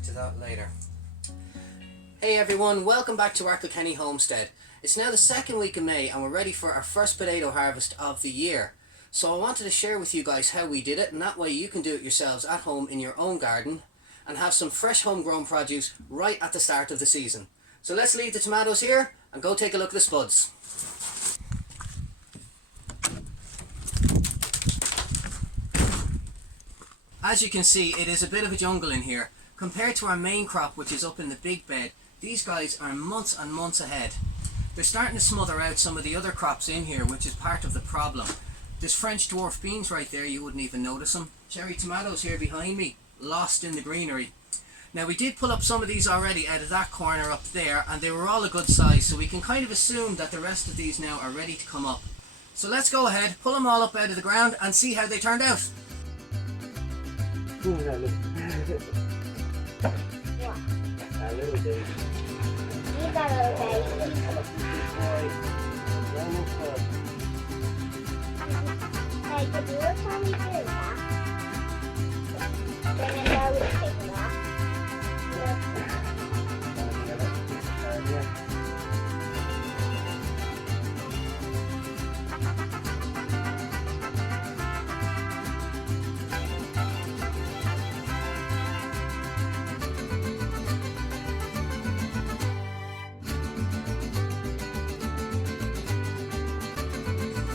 back to that later. Hey everyone, welcome back to our Kilkenny homestead. It's now the second week of May and we're ready for our first potato harvest of the year. So I wanted to share with you guys how we did it, and that way you can do it yourselves at home in your own garden and have some fresh homegrown produce right at the start of the season. So let's leave the tomatoes here and go take a look at the spuds. As you can see, it is a bit of a jungle in here. Compared to our main crop, which is up in the big bed, these guys are months and months ahead. They're starting to smother out some of the other crops in here, which is part of the problem. There's French dwarf beans right there, you wouldn't even notice them. Cherry tomatoes here behind me, lost in the greenery. Now we did pull up some of these already out of that corner up there, and they were all a good size, so we can kind of assume that the rest of these now are ready to come up. So let's go ahead, pull them all up out of the ground and see how they turned out. Look. A little bit. These are okay. Hey, could you look how we do that? Then I know we take that.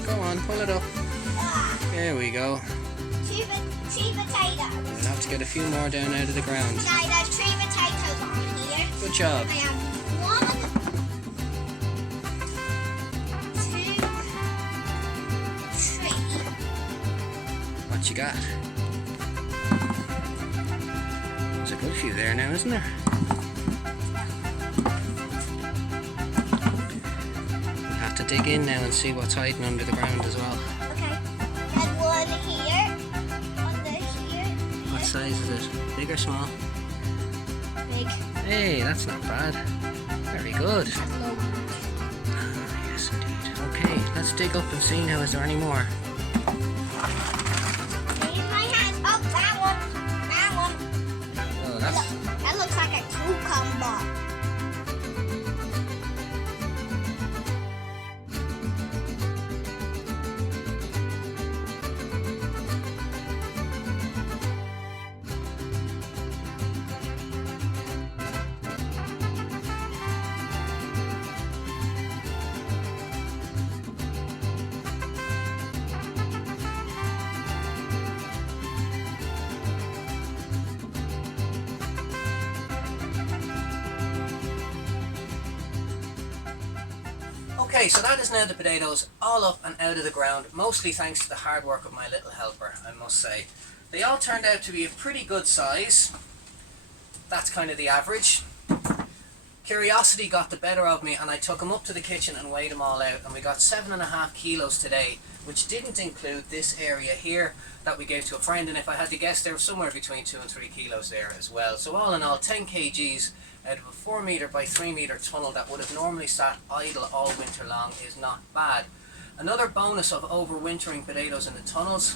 Go on, pull it up. There we go. Two potatoes. We'll have to get a few more down out of the ground. Now there's 3 potatoes on here. Good job. I have 1, 2, 3. What you got? There's a good few there now, isn't there? We'll have to dig in now and see what's hiding under the ground as well. Okay. And 1 here. 1 here. What size is it? Big or small? Big. Hey, that's not bad. Very good. That's low. Ah, yes indeed. Okay, let's dig up and see now, is there any more? Here's my hand. Oh, that one. That one. Oh, that's... Look, that looks like a cucumber. Okay, so that is now the potatoes all up and out of the ground, mostly thanks to the hard work of my little helper, I must say. They all turned out to be a pretty good size. That's kind of the average. Curiosity got the better of me and I took them up to the kitchen and weighed them all out, and we got 7.5 kilos today, which didn't include this area here that we gave to a friend, and if I had to guess, there was somewhere between 2 and 3 kilos there as well. So all in all, 10 kgs out of a 4 metre by 3 metre tunnel that would have normally sat idle all winter long is not bad. Another bonus of overwintering potatoes in the tunnels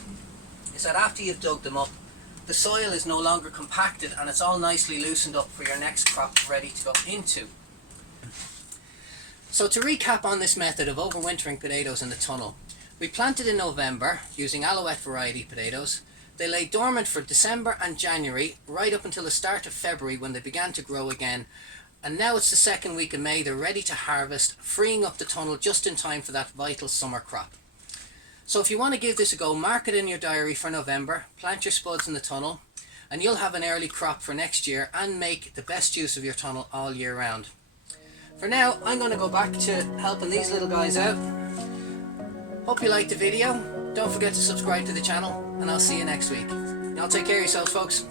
is that after you've dug them up, the soil is no longer compacted and it's all nicely loosened up for your next crop ready to go into. So to recap on this method of overwintering potatoes in the tunnel, we planted in November using Alouette variety potatoes. They lay dormant for December and January, right up until the start of February when they began to grow again. And now it's the second week of May, they're ready to harvest, freeing up the tunnel just in time for that vital summer crop. So if you want to give this a go, mark it in your diary for November, plant your spuds in the tunnel, and you'll have an early crop for next year and make the best use of your tunnel all year round. For now, I'm going to go back to helping these little guys out. Hope you liked the video. Don't forget to subscribe to the channel, and I'll see you next week. Y'all take care of yourselves, folks.